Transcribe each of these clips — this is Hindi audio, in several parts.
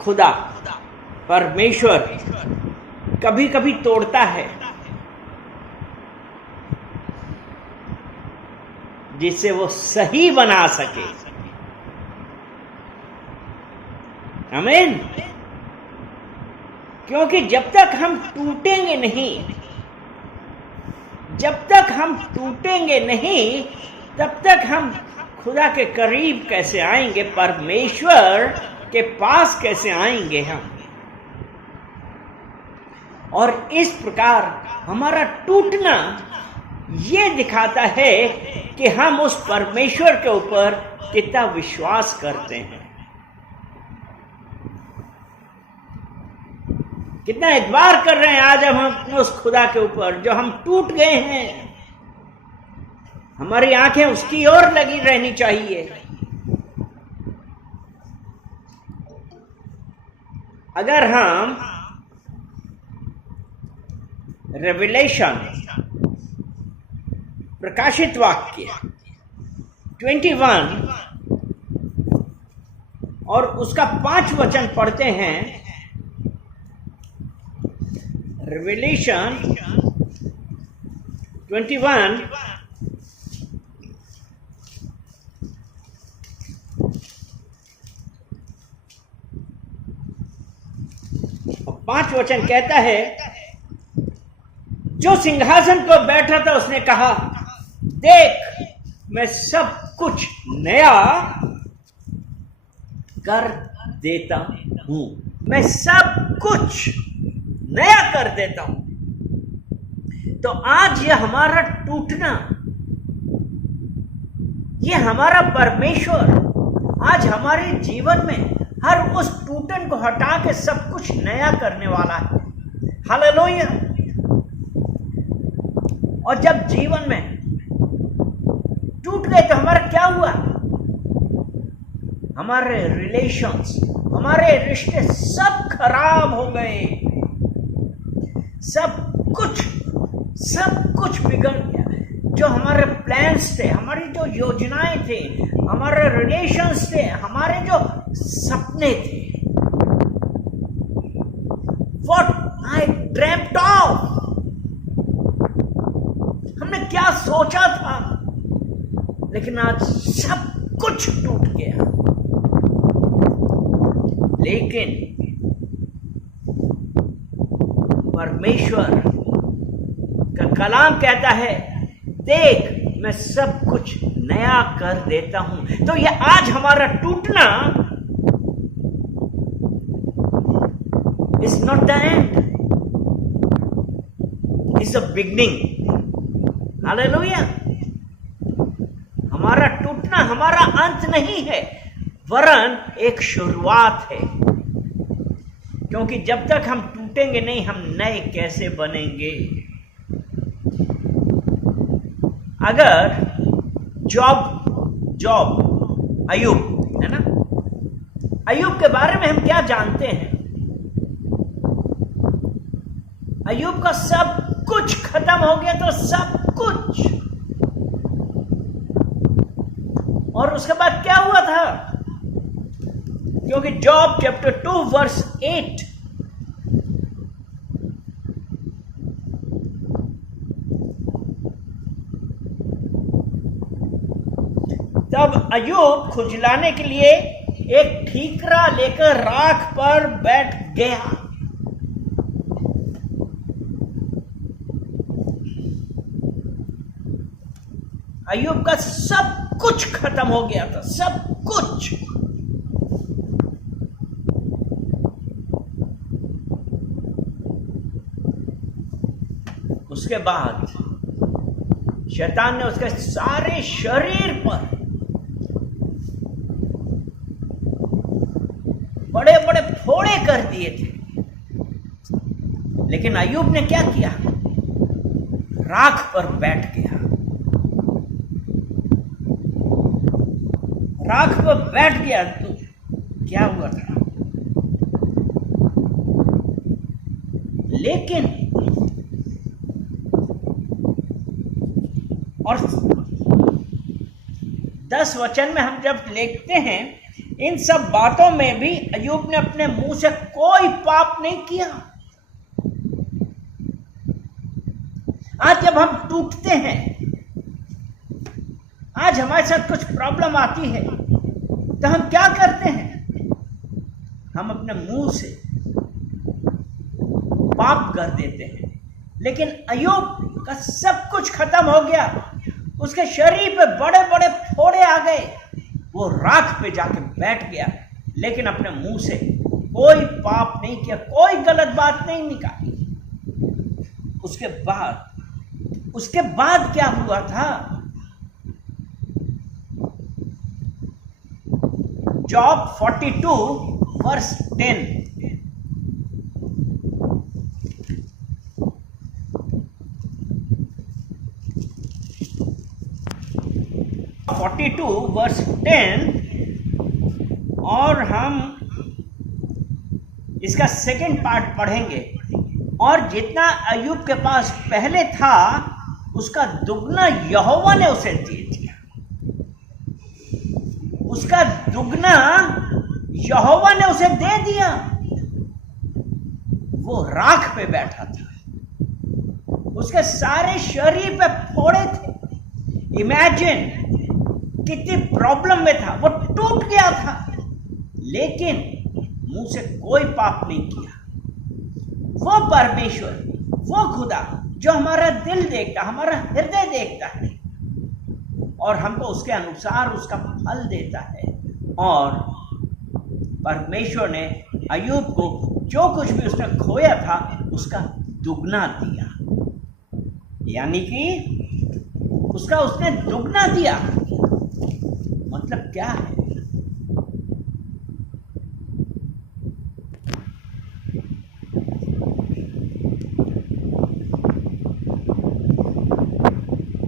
खुदा परमेश्वर कभी कभी तोड़ता है जिससे वो सही बना सके। आमीन। क्योंकि जब तक हम टूटेंगे नहीं, तब तक हम खुदा के करीब कैसे आएंगे, परमेश्वर के पास कैसे आएंगे हम। और इस प्रकार हमारा टूटना ये दिखाता है कि हम उस परमेश्वर के ऊपर कितना विश्वास करते हैं, कितना एतबार कर रहे हैं आज हम उस खुदा के ऊपर जो हम टूट गए हैं। हमारी आंखें उसकी ओर लगी रहनी चाहिए। अगर हम रेवलेशन प्रकाशित वाक्य 21 और उसका 5 वचन पढ़ते हैं, रेवलेशन 21 और 5 वचन कहता है, जो सिंहासन पर बैठा था उसने कहा, देख मैं सब कुछ नया कर देता हूं। मैं सब कुछ नया कर देता हूं। तो आज ये हमारा टूटना, ये हमारा परमेश्वर आज हमारे जीवन में हर उस टूटन को हटा के सब कुछ नया करने वाला है। हालेलुया। और जब जीवन में टूट गए तो हमारा क्या हुआ? हमारे रिलेशंस, हमारे रिश्ते सब खराब हो गए, सब कुछ बिगड़ गया। जो हमारे प्लान्स थे, हमारी जो योजनाएं थे, हमारे रिलेशंस थे, हमारे जो सपने थे, What I dreamt of, हमने क्या सोचा था, लेकिन आज सब कुछ टूट गया। लेकिन परमेश्वर का कलाम कहता है, देख मैं सब कुछ नया कर देता हूं। तो ये आज हमारा टूटना is not the end, it's the beginning. Hallelujah. हमारा टूटना हमारा अंत नहीं है, वरन एक शुरुआत है। क्योंकि जब तक हम टूटेंगे नहीं, हम नए कैसे बनेंगे? अगर जॉब अय्यूब है ना, अय्यूब के बारे में हम क्या जानते हैं? अय्यूब का सब कुछ खत्म हो गया, तो सब कुछ। और उसके बाद क्या हुआ था? क्योंकि जॉब चैप्टर 2 वर्स 8, तब अय्यूब खुजलाने के लिए एक ठीकरा लेकर राख पर बैठ गया। अय्यूब का सब कुछ खत्म हो गया था, सब कुछ। उसके बाद शैतान ने उसके सारे शरीर पर बड़े बड़े फोड़े कर दिए थे। लेकिन अय्यूब ने क्या किया? राख पर बैठ गया। राख पर बैठ गया तो क्या हुआ था? लेकिन और 10 वचन में हम जब देखते हैं, इन सब बातों में भी अय्यूब ने अपने मुंह से कोई पाप नहीं किया। आज जब हम टूटते हैं, आज हमारे साथ कुछ प्रॉब्लम आती है, तो हम क्या करते हैं? हम अपने मुंह से पाप कर देते हैं। लेकिन अय्यूब का सब कुछ खत्म हो गया, उसके शरीर पे बड़े बड़े फोड़े आ गए, वो राख पे जाके बैठ गया, लेकिन अपने मुंह से कोई पाप नहीं किया, कोई गलत बात नहीं निकाली। उसके बाद क्या हुआ था? Job 42 verse 10। 42 वर्स 10, और हम इसका सेकंड पार्ट पढ़ेंगे। और जितना अय्यूब के पास पहले था, उसका दुगना यहोवा ने उसे दे दिया। उसका दुगना यहोवा ने उसे दे दिया। वो राख पे बैठा था, उसके सारे शरीर पे फोड़े थे। इमेजिन कितनी प्रॉब्लम में था, वो टूट गया था, लेकिन मुंह से कोई पाप नहीं किया। वो परमेश्वर, वो खुदा जो हमारा दिल देखता, हमारा हृदय देखता है, और हमको उसके अनुसार उसका फल देता है। और परमेश्वर ने अय्यूब को जो कुछ भी उसने खोया था, उसका दुगना दिया। यानी कि उसने दुगना दिया। मतलब क्या है?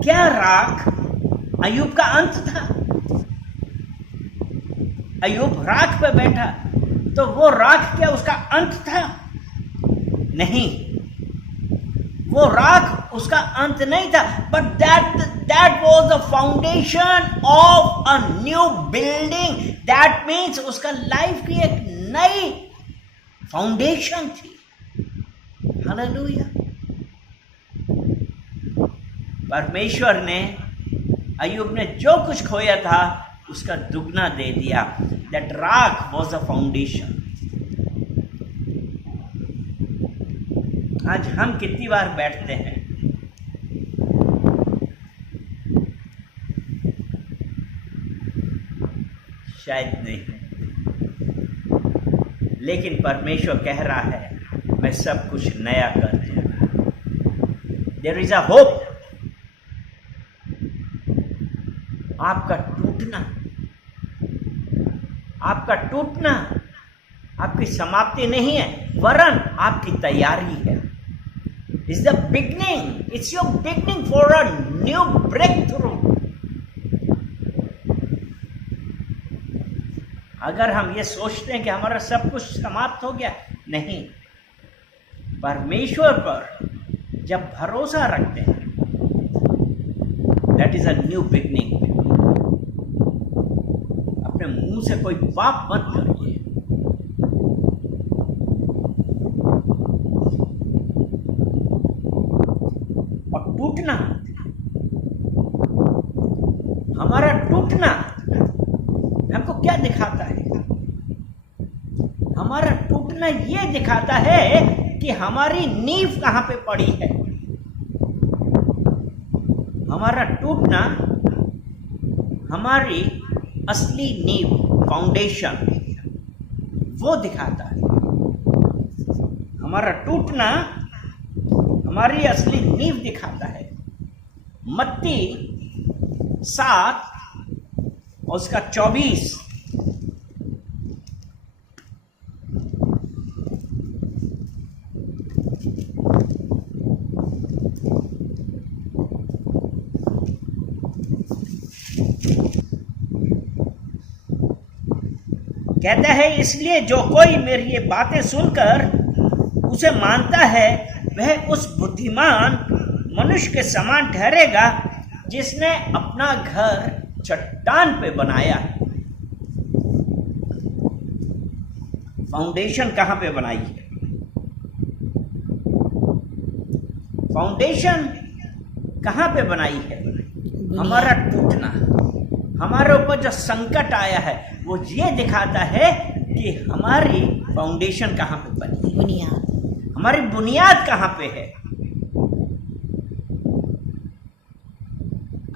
क्या राख अय्यूब का अंत था? अय्यूब राख पे बैठा, तो वो राख क्या उसका अंत था? नहीं, वो राख उसका अंत नहीं था, but that was the foundation of a new building. That means उसका लाइफ की एक नई फाउंडेशन थी। हालेलुया। परमेश्वर ने अय्यूब ने जो कुछ खोया था, उसका दुगना दे दिया। That राख was a foundation. आज हम कितनी बार बैठते हैं, शायद नहीं, लेकिन परमेश्वर कह रहा है, मैं सब कुछ नया कर दूंगा। There is a hope. आपका टूटना आपकी समाप्ति नहीं है, वरन आपकी तैयारी है। It's the beginning. It's your beginning for a new breakthrough. अगर हम ये सोचते हैं कि हमारा सब कुछ समाप्त हो गया, नहीं, परमेश्वर पर जब भरोसा रखते हैं, that is a new beginning. अपने मुंह से कोई पाप मत करिए। और टूटना, हमारा टूटना हमको क्या दिखाता है? हमारा टूटना ये दिखाता है कि हमारी नींव कहां पे पड़ी है। हमारा टूटना हमारी असली नींव, फाउंडेशन, वो दिखाता है। हमारा टूटना हमारी असली नींव दिखाता है। मत्ती 7 और उसका 24। कहता है, इसलिए जो कोई मेरी ये बातें सुनकर उसे मानता है, वह उस बुद्धिमान मनुष्य के समान ठहरेगा जिसने अपना घर चट्टान पे बनाया है। फाउंडेशन कहां पे बनाई है? फाउंडेशन कहां पे बनाई है? हमारा टूटना, हमारे ऊपर जो संकट आया है वो ये दिखाता है कि हमारी फाउंडेशन कहां पे बनी, बुनियाद, हमारी बुनियाद कहां पे है।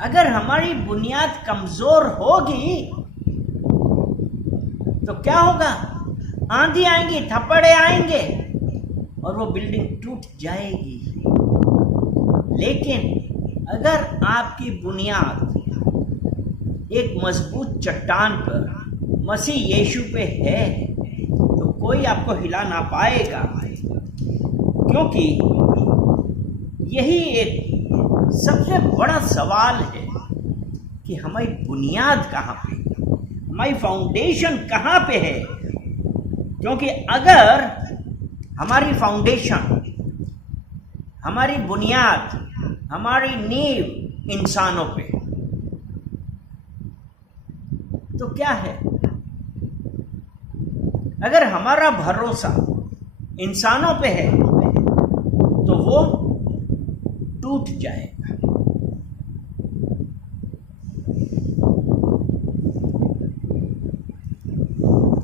अगर हमारी बुनियाद कमजोर होगी तो क्या होगा? आंधी आएंगी, थप्पड़े आएंगे और वो बिल्डिंग टूट जाएगी। लेकिन अगर आपकी बुनियाद एक मजबूत चट्टान पर, मसीह यीशु पे है, तो कोई आपको हिला ना पाएगा, क्योंकि यही एक सबसे बड़ा सवाल है कि हमारी बुनियाद कहां पे, हमारी फाउंडेशन कहां पे है। क्योंकि अगर हमारी फाउंडेशन, हमारी बुनियाद, हमारी नींव इंसानों पे, तो क्या है? अगर हमारा भरोसा इंसानों पे है तो वो टूट जाएगा।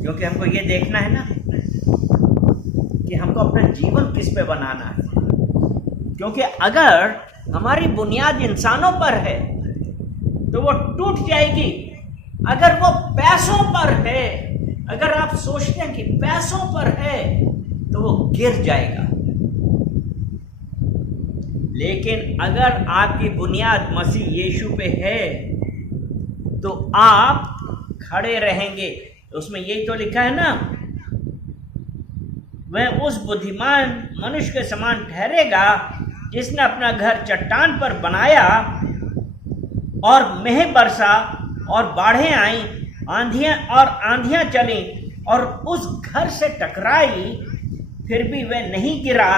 क्योंकि हमको ये देखना है ना कि हमको अपना जीवन किस पे बनाना है। क्योंकि अगर हमारी बुनियाद इंसानों पर है तो वो टूट जाएगी। अगर वो पैसों पर है, अगर आप सोचते हैं कि पैसों पर है, तो वो गिर जाएगा। लेकिन अगर आपकी बुनियाद मसीह यीशु पे है तो आप खड़े रहेंगे। उसमें यही तो लिखा है ना, वह उस बुद्धिमान मनुष्य के समान ठहरेगा जिसने अपना घर चट्टान पर बनाया और मेह बरसा और बाढ़ें आई, आंधियां चली और उस घर से टकराई, फिर भी वह नहीं गिरा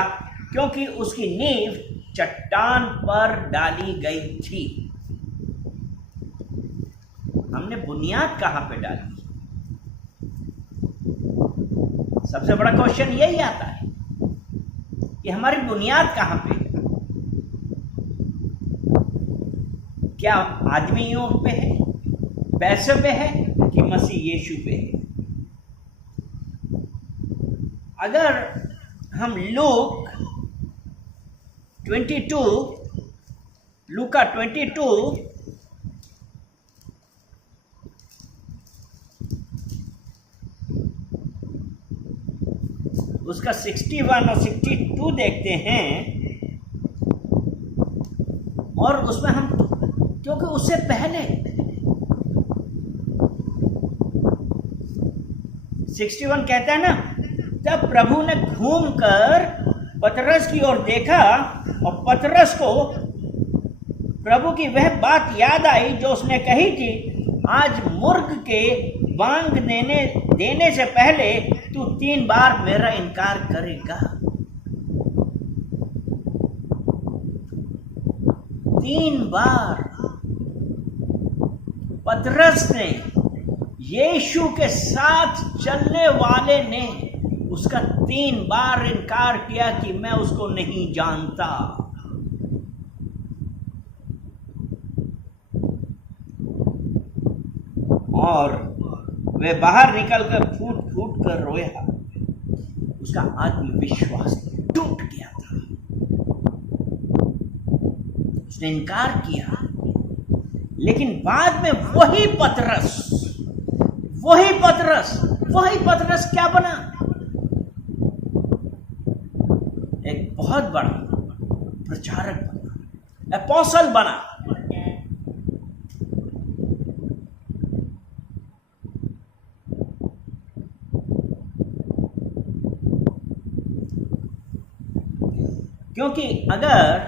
क्योंकि उसकी नींव चट्टान पर डाली गई थी। हमने बुनियाद कहां पे डाली? सबसे बड़ा क्वेश्चन यही आता है कि हमारी बुनियाद कहां पे है। क्या आदमियों पे है, पैसे पे है, कि मसीह यीशु पे है? अगर हम लूका 22 उसका 61 और 62 देखते हैं, और उसमें हम, क्योंकि उससे पहले 61 कहता है ना, तब प्रभु ने घूमकर पतरस की ओर देखा और पतरस को प्रभु की वह बात याद आई जो उसने कही थी, आज मुर्ग के बांग देने से पहले तू 3 बार मेरा इनकार करेगा। 3 बार पतरस ने, यीशु के साथ चलने वाले ने उसका 3 बार इनकार किया कि मैं उसको नहीं जानता। और वह बाहर निकलकर फूट फूट कर रोया। उसका आत्मविश्वास टूट गया था, उसने इनकार किया। लेकिन बाद में वही पतरस क्या बना? एक बहुत बड़ा प्रचारक बना, एपोस्टल बना। क्योंकि अगर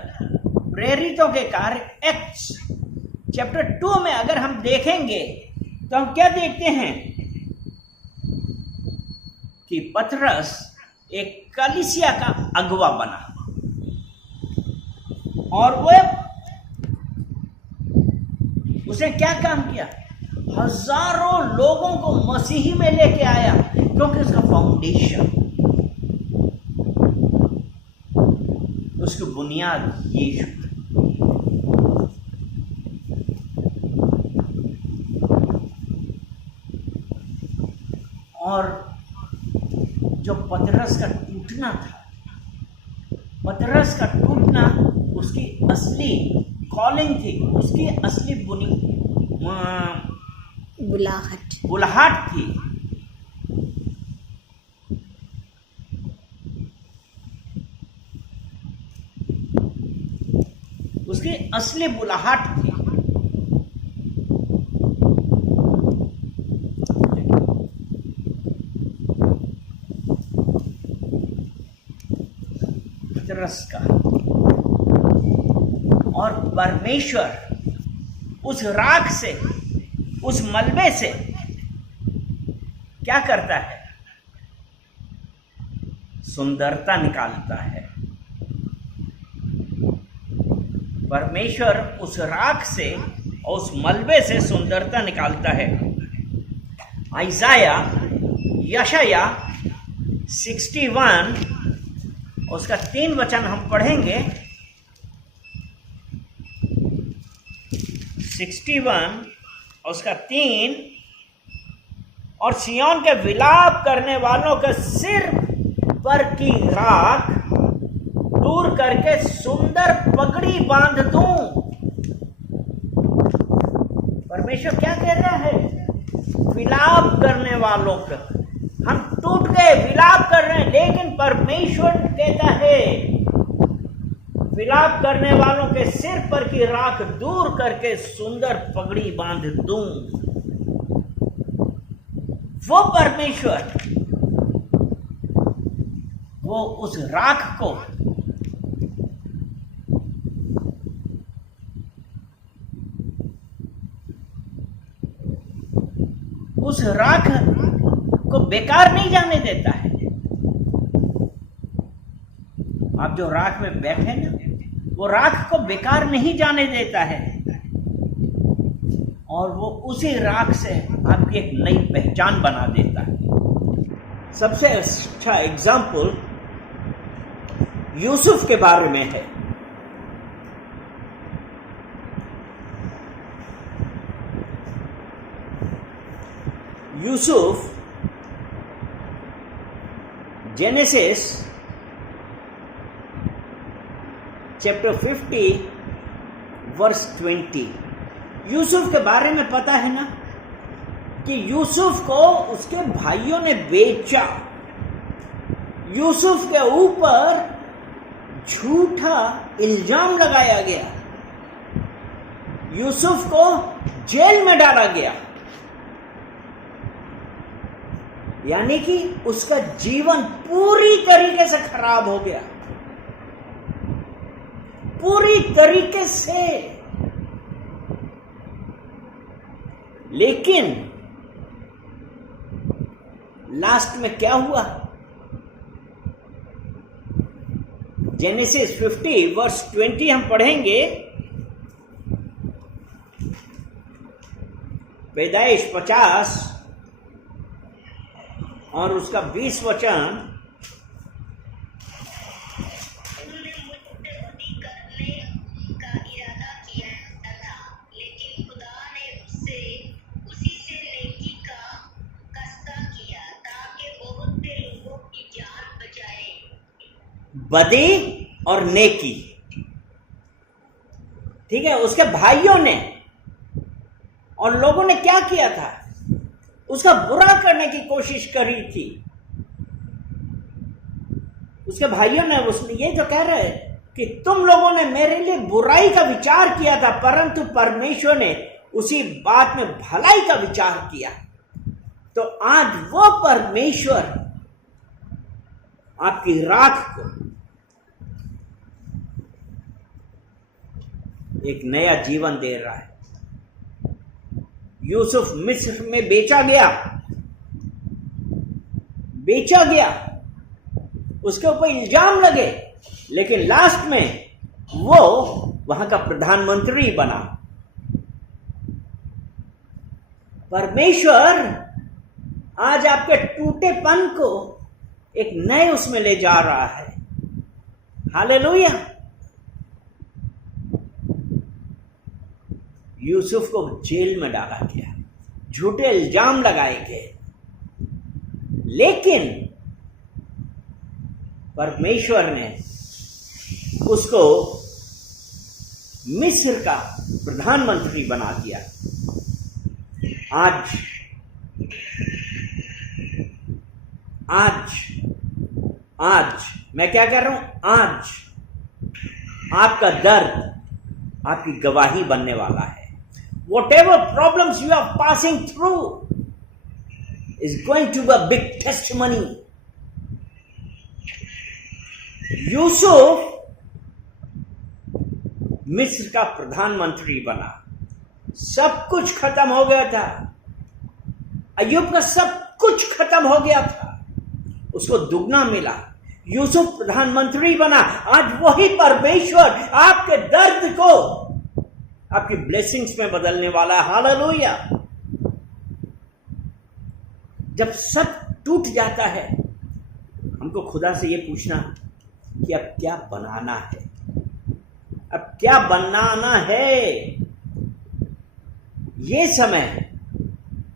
प्रेरितों के कार्य एक्ट्स चैप्टर 2 में अगर हम देखेंगे तो हम क्या देखते हैं कि पतरस एक कलीसिया का अगुवा बना, और उसने क्या काम किया? हजारों लोगों को मसीही में लेके आया। क्योंकि उसका फाउंडेशन, उसकी बुनियाद यीशु है। और जो पतरस का टूटना था, पतरस का टूटना उसकी असली कॉलिंग थी, उसकी असली बुलाहट थी। उसकी असली बुलाहट थी। पतरस का। और परमेश्वर उस राख से, उस मलबे से क्या करता है? सुंदरता निकालता है। परमेश्वर उस राख से और उस मलबे से सुंदरता निकालता है। यशाया 61 उसका 3 वचन हम पढ़ेंगे। 61 उसका 3, और सिय्योन के विलाप करने वालों के सिर पर की राख दूर करके सुंदर पगड़ी बांध दूं। परमेश्वर क्या कह रहा है? विलाप करने वालों का, हम टूट गए, विलाप कर रहे हैं, लेकिन परमेश्वर कहता है विलाप करने वालों के सिर पर की राख दूर करके सुंदर पगड़ी बांध दूं। वो परमेश्वर, वो उस राख को बेकार नहीं जाने देता है। आप जो राख में बैठे ना, वो राख को बेकार नहीं जाने देता है, और वो उसी राख से आपकी एक नई पहचान बना देता है। सबसे अच्छा एग्जाम्पल यूसुफ के बारे में है। Yusuf, Genesis chapter 50 verse 20। Yusuf के बारे में पता है ना कि यूसुफ को उसके भाइयों ने बेचा। यूसुफ के ऊपर झूठा इल्जाम लगाया गया, यूसुफ को जेल में डाला गया, यानी कि उसका जीवन पूरी तरीके से खराब हो गया, पूरी तरीके से। लेकिन लास्ट में क्या हुआ? जेनेसिस 50 वर्स 20 हम पढ़ेंगे। पैदाइश 50 और उसका 20 वचन। उन्होंने मुझसे बदी करने का इरादा किया था, लेकिन खुदा ने उससे उसी से नेकी का कसदा किया ताकि बहुत से लोगों की जान बचाए। बदी और नेकी, ठीक है। उसके भाइयों ने और लोगों ने क्या किया था? उसका बुरा करने की कोशिश करी थी। उसके भाइयों ने, उसने ये तो कह रहे कि तुम लोगों ने मेरे लिए बुराई का विचार किया था, परंतु परमेश्वर ने उसी बात में भलाई का विचार किया। तो आज वो परमेश्वर आपकी राख को एक नया जीवन दे रहा है। यूसुफ मिस्र में बेचा गया, उसके ऊपर इल्जाम लगे, लेकिन लास्ट में वो वहां का प्रधानमंत्री बना। परमेश्वर आज आपके टूटेपन को एक नए उसमें ले जा रहा है। हालेलुया। यूसुफ को जेल में डाला गया, झूठे इल्जाम लगाए गए, लेकिन परमेश्वर ने उसको मिस्र का प्रधानमंत्री बना दिया। आज मैं क्या कर रहा हूं? आज आपका दर्द आपकी गवाही बनने वाला है। Whatever problems you are passing through is going to be a big testimony. Yusuf मिस्र का प्रधानमंत्री बना, सब कुछ खत्म हो गया था। अय्यूब का सब कुछ खत्म हो गया था, उसको दुगना मिला। यूसुफ प्रधानमंत्री बना। आज वही परमेश्वर आपके दर्द को आपकी ब्लेसिंग्स में बदलने वाला है। हालेलुया। जब सब टूट जाता है, हमको खुदा से ये पूछना कि अब क्या बनाना है, अब क्या बनाना है। ये समय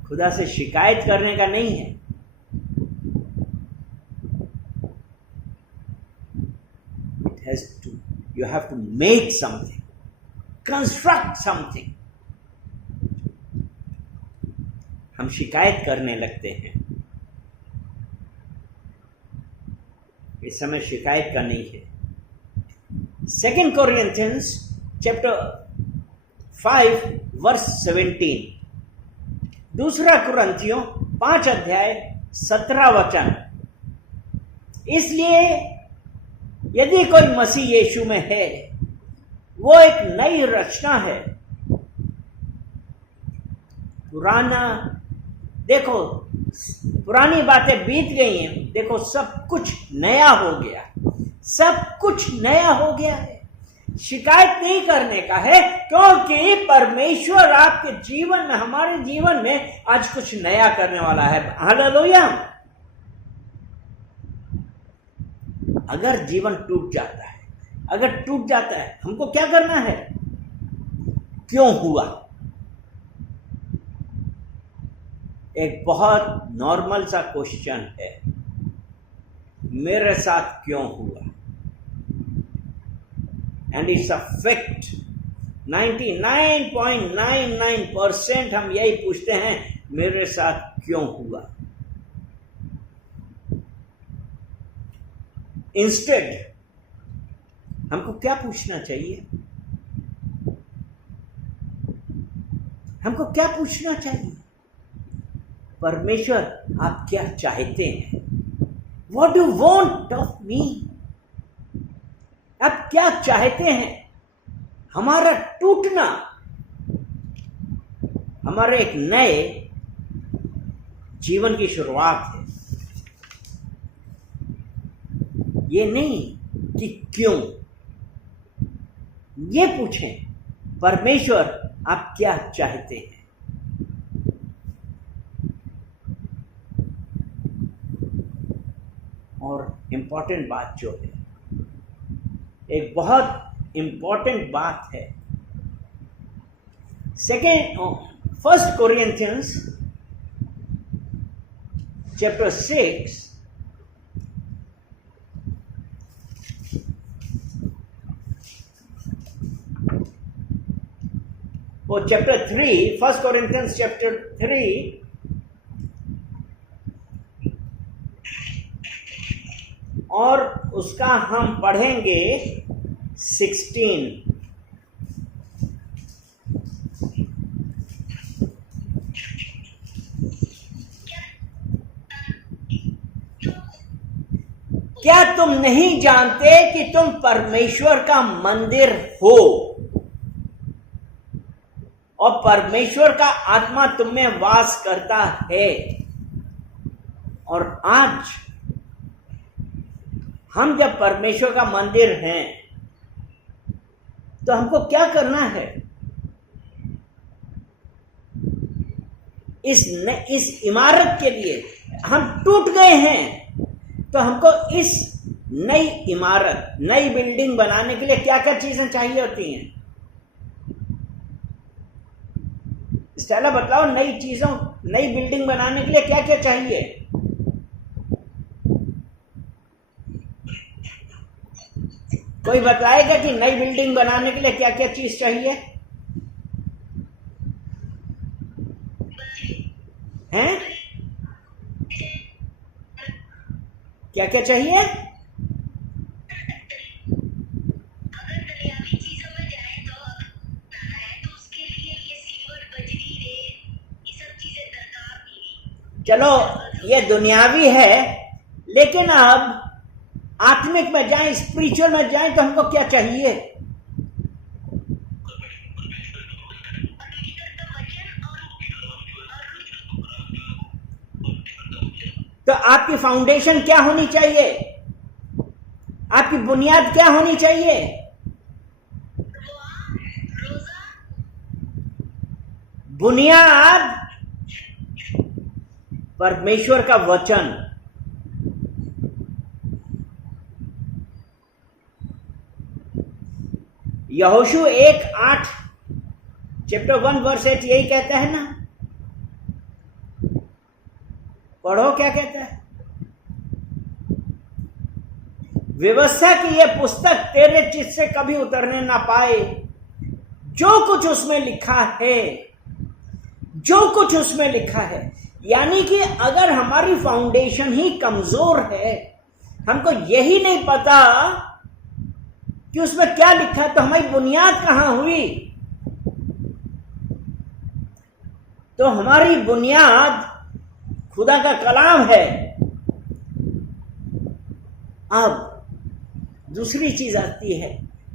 खुदा से शिकायत करने का नहीं है। You have to make something, construct something. हम शिकायत करने लगते हैं। इस समय शिकायत का नहीं है। 2 Corinthians chapter 5 verse 17, दूसरा कुरिन्थियों 5 अध्याय 17 वचन। इसलिए यदि कोई मसीह यीशु में है, वो एक नई रचना है। देखो पुरानी बातें बीत गई हैं, देखो सब कुछ नया हो गया, सब कुछ नया हो गया है। शिकायत नहीं करने का है, क्योंकि परमेश्वर आपके जीवन में, हमारे जीवन में आज कुछ नया करने वाला है। हालेलुया। अगर जीवन टूट जाता है, अगर टूट जाता है, हमको क्या करना है? क्यों हुआ? एक बहुत नॉर्मल सा क्वेश्चन है, मेरे साथ क्यों हुआ? And it's a fact. 99.99% हम यही पूछते हैं, मेरे साथ क्यों हुआ। इंस्टेड हमको क्या पूछना चाहिए? हमको क्या पूछना चाहिए? परमेश्वर आप क्या चाहते हैं? What do you want of me? आप क्या चाहते हैं? हमारा टूटना हमारे एक नए जीवन की शुरुआत है। ये नहीं कि क्यों, ये पूछें, परमेश्वर आप क्या चाहते हैं? और इंपॉर्टेंट बात जो है, एक बहुत इंपॉर्टेंट बात है, 1 Corinthians chapter 6 और chapter 3, 1 Corinthians chapter 3 और उसका हम पढ़ेंगे 16। क्या तुम नहीं जानते कि तुम परमेश्वर का मंदिर हो और परमेश्वर का आत्मा तुम में वास करता है? और आज हम जब परमेश्वर का मंदिर हैं, तो हमको क्या करना है? इस इमारत के लिए हम टूट गए हैं, तो हमको इस नई इमारत, नई बिल्डिंग बनाने के लिए क्या क्या चीजें चाहिए होती हैं? स्टेला बतलाओ, नई बिल्डिंग बनाने के लिए क्या क्या चाहिए? कोई बताएगा कि नई बिल्डिंग बनाने के लिए क्या क्या चीज चाहिए? हैं? क्या क्या चाहिए? अगर दुनियावी चीजों में जाए तो बनाना है तो उसके लिए ये सीमेंट, बजरी, रेत, ये सब चीजें दरकार होगी। चलो ये दुनियावी है, लेकिन अब आत्मिक में जाएं, स्पिरिचुअल में जाएं तो हमको क्या चाहिए? तो आपकी फाउंडेशन क्या होनी चाहिए? आपकी बुनियाद क्या होनी चाहिए? बुनियाद परमेश्वर का वचन। यहोशू 1:8 चैप्टर 1 वर्स 8 यही कहता है ना? पढ़ो क्या कहता है। व्यवस्था की यह पुस्तक तेरे चित्त से कभी उतरने ना पाए, जो कुछ उसमें लिखा है, जो कुछ उसमें लिखा है। यानी कि अगर हमारी फाउंडेशन ही कमजोर है, हमको यही नहीं पता कि उसमें क्या लिखा है, तो हमारी बुनियाद कहां हुई? तो हमारी बुनियाद खुदा का कलाम है। अब दूसरी चीज आती है,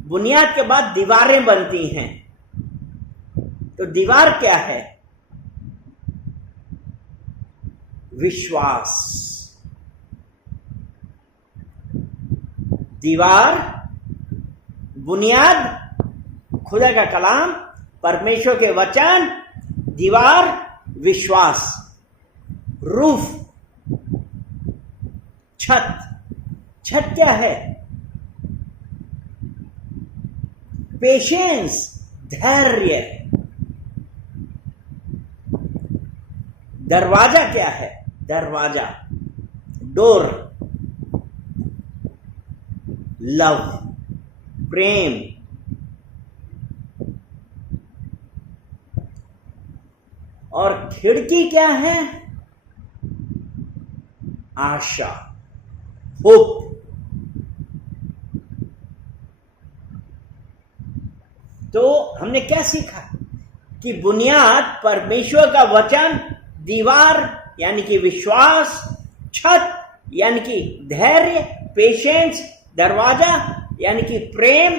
बुनियाद के बाद दीवारें बनती हैं। तो दीवार क्या है? विश्वास। दीवार, बुनियाद खुदा का कलाम, परमेश्वर के वचन, दीवार विश्वास, रूफ छत। छत क्या है? पेशेंस, धैर्य। दरवाजा क्या है? दरवाजा, डोर, लव, प्रेम। और खिड़की क्या है? आशा, होप। तो हमने क्या सीखा कि बुनियाद परमेश्वर का वचन, दीवार यानी कि विश्वास, छत यानी कि धैर्य, पेशेंस, दरवाजा यानी कि प्रेम,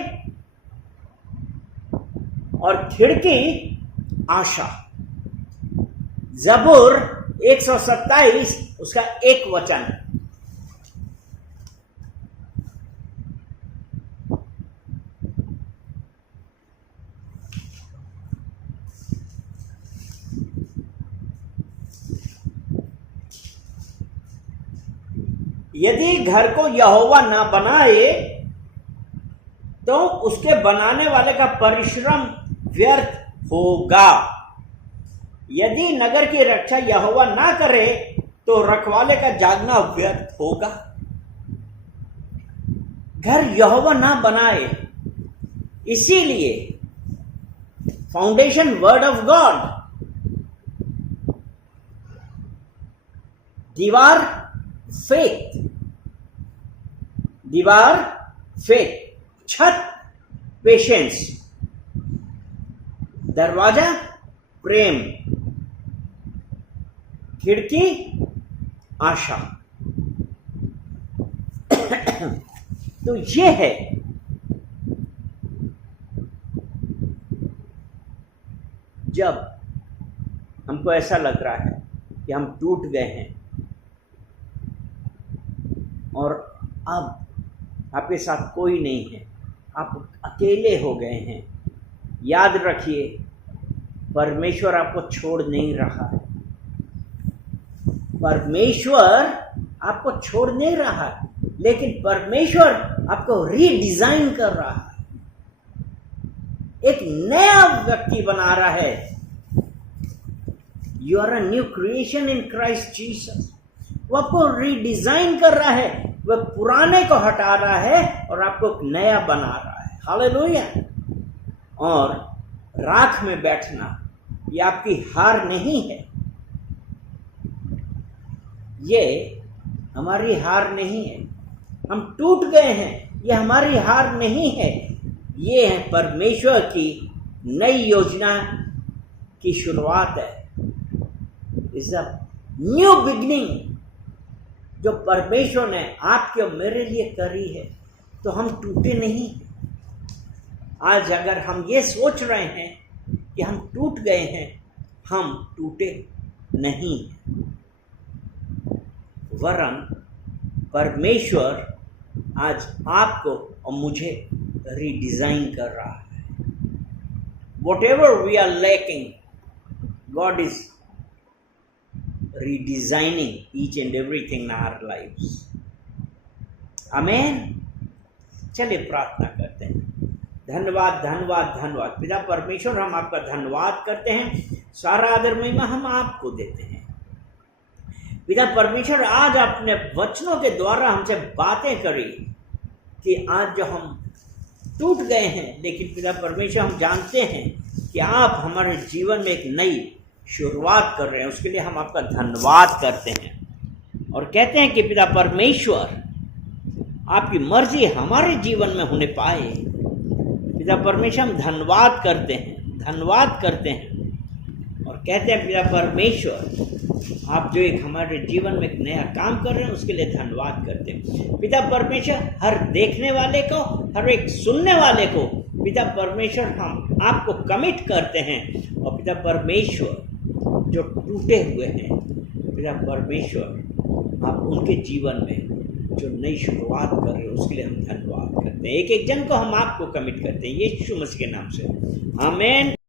और खिड़की आशा। जबूर 127 उसका एक वचन। यदि घर को यहोवा ना बनाए तो उसके बनाने वाले का परिश्रम व्यर्थ होगा। यदि नगर की रक्षा यहोवा ना करे तो रखवाले का जागना व्यर्थ होगा। घर यहोवा ना बनाए, इसीलिए फाउंडेशन वर्ड ऑफ गॉड, दीवार फेथ, दीवार फेथ, छत पेशेंस, दरवाजा प्रेम, खिड़की आशा। तो ये है जब हमको ऐसा लग रहा है कि हम टूट गए हैं और अब आपके साथ कोई नहीं है, आप अकेले हो गए हैं, याद रखिए परमेश्वर आपको छोड़ नहीं रहा है। परमेश्वर आपको छोड़ नहीं रहा, लेकिन परमेश्वर आपको रीडिजाइन कर रहा है, एक नया व्यक्ति बना रहा है। You are a new creation in Christ Jesus. वो आपको रीडिजाइन कर रहा है, वह पुराने को हटा रहा है और आपको एक नया बना रहा है। हालेलुया। और राख में बैठना ये आपकी हार नहीं है, ये हमारी हार नहीं है। हम टूट गए हैं, ये हमारी हार नहीं है, ये है परमेश्वर की नई योजना की शुरुआत है। इट्स अ न्यू बिगनिंग जो परमेश्वर ने आपके और मेरे लिए करी है। तो हम टूटे नहीं। आज अगर हम ये सोच रहे हैं कि हम टूट गए हैं, हम टूटे नहीं, वरन परमेश्वर आज आपको और मुझे रीडिजाइन कर रहा है। Whatever we are lacking, God is redesigning each and everything in our lives. Amen. चलिए प्रार्थना करते हैं। धन्यवाद धन्यवाद धन्यवाद पिता परमेश्वर, हम आपका धन्यवाद करते हैं। सारा आदर महिमा हम आपको देते हैं। पिता परमेश्वर, आज अपने वचनों के द्वारा हमसे बातें करी कि आज जो हम टूट गए हैं, लेकिन पिता परमेश्वर हम जानते हैं कि आप हमारे जीवन में एक नई शुरुआत कर रहे हैं। उसके लिए हम आपका धन्यवाद करते हैं और कहते हैं कि पिता परमेश्वर आपकी मर्जी हमारे जीवन में होने पाए। पिता परमेश्वर हम धन्यवाद करते हैं और कहते हैं पिता परमेश्वर आप जो एक हमारे जीवन में एक नया काम कर रहे हैं उसके लिए धन्यवाद करते हैं। पिता परमेश्वर हर देखने वाले को, हर एक सुनने वाले को पिता परमेश्वर हम आपको कमिट करते हैं। और पिता परमेश्वर जो टूटे हुए हैं, पिता परमेश्वर आप उनके जीवन में जो नई शुरुआत कर रहे हैं उसके लिए हम धन्यवाद करते हैं। एक एक जन को हम आपको कमिट करते हैं यीशु मसीह के नाम से। आमीन।